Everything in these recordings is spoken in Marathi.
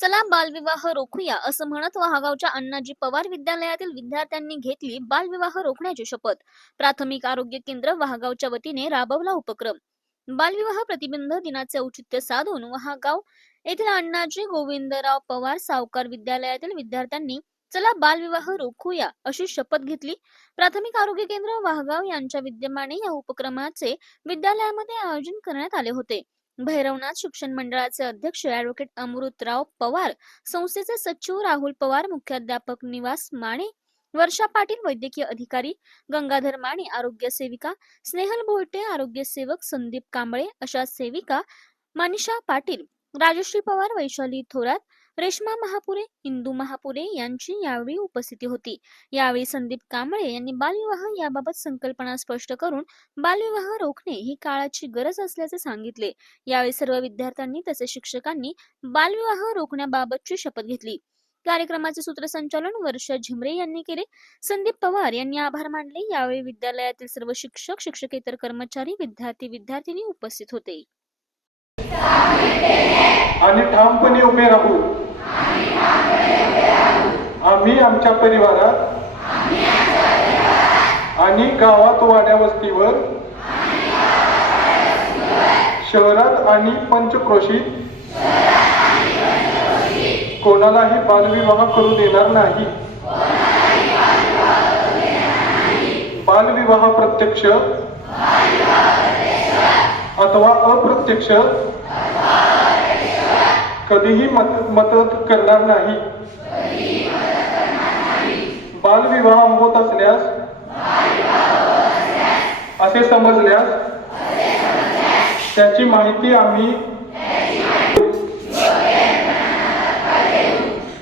चला बालविवाह रोखूया असं म्हणत वहागावच्या अण्णाजी पवार विद्यालयातील विद्यार्थ्यांनी घेतली बालविवाह रोखण्याची शपथ. प्राथमिक आरोग्य केंद्र वहागावच्या वतीने राबवला उपक्रम. बालविवाह प्रतिबंध दिनाचे औचित्य साधून वहागाव येथील अण्णाजी गोविंदराव पवार सावकार विद्यालयातील विद्यार्थ्यांनी चला बालविवाह रोखूया अशी शपथ घेतली. प्राथमिक आरोग्य केंद्र वाहगाव यांच्या विद्यमाने या उपक्रमाचे विद्यालयामध्ये आयोजन करण्यात आले होते. भैरवनाथ शिक्षण मंडळाचे अध्यक्ष ऍडव्होकेट अमृतराव पवार संस्थेचे सचिव राहुल पवार मुख्याध्यापक निवास माने वर्षा पाटील वैद्यकीय अधिकारी गंगाधर माने आरोग्य सेविका स्नेहल बोलटे आरोग्य सेवक संदीप कांबळे अशा सेविका मनीषा पाटील राजश्री पवार वैशाली थोरात रेश्मा महापुरे इंदू महापुरे यांची यावेळी उपस्थिती होती. यावेळी संदीप कांबळे यांनी बालविवाह याबाबत संकल्पना स्पष्ट करून बालविवाह रोखणे ही काळाची गरज असल्याचे सांगितले. यावेळी सर्व विद्यार्थ्यांनी तसेच शिक्षकांनी बालविवाह रोखण्याबाबतची शपथ घेतली. कार्यक्रमाचे सूत्रसंचालन वर्षा झिमरे यांनी केले. संदीप पवार यांनी आभार मानले. यावेळी विद्यालयातील सर्व शिक्षक शिक्षकेतर कर्मचारी विद्यार्थी विद्यार्थिनी उपस्थित होते. आणि ठामपणे उभे राहू. आम्ही आमच्या परिवारात आणि गावात वाड्या वस्तीवर शहरात आणि पंचक्रोशीत कोणालाही बालविवाह करू देणार नाही. बालविवाह प्रत्यक्ष अथवा अप्रत्यक्ष कधीही मत मदत करणार नाही. बालविवाह होत असल्यास असे समजल्यास त्याची माहिती आम्ही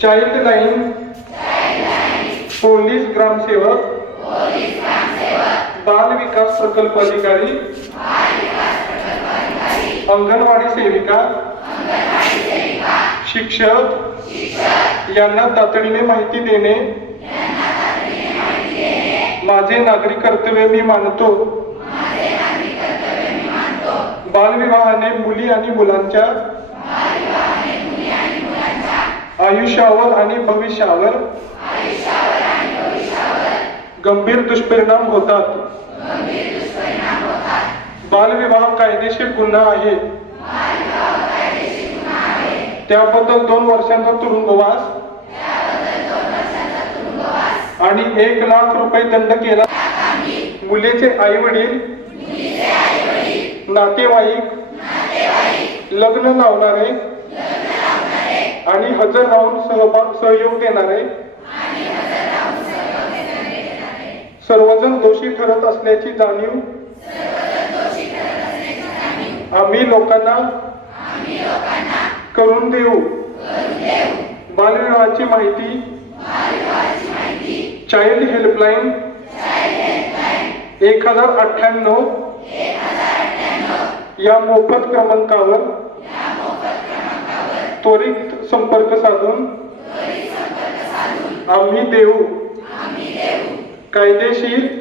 चाइल्ड लाईन पोलीस ग्रामसेवक बाल विकास प्रकल्प अधिकारी अंगणवाडी सेविका शिक्षक यांना तातडीने माहिती देणे. माझे नागरिक कर्तव्य मी मानतो. बालविवाहाने मुली आणि मुलांच्या आयुष्यावर आणि भविष्यावर गंभीर दुष्परिणाम होतात. बालविवाह कायदेशीर गुन्हा आहे. त्याबद्दल दोन वर्षांचा तुरुंगवास. आणि एक लाख रुपये दंड केला. मुलीचे आई वडील नातेवाईक. लग्न लावणारे. आणि हजर राहून सहभाग सहयोग देणारे. सर्वजण दोषी ठरत असल्याची जाणीव. आम्ही लोकांना करून देऊ. बालविवाहाची माहिती. चाइल्ड हेल्पलाईन एक हजार अठ्ठ्याण्णव. या मोफत क्रमांकावर त्वरित संपर्क साधून आम्ही देऊ. कायदेशीर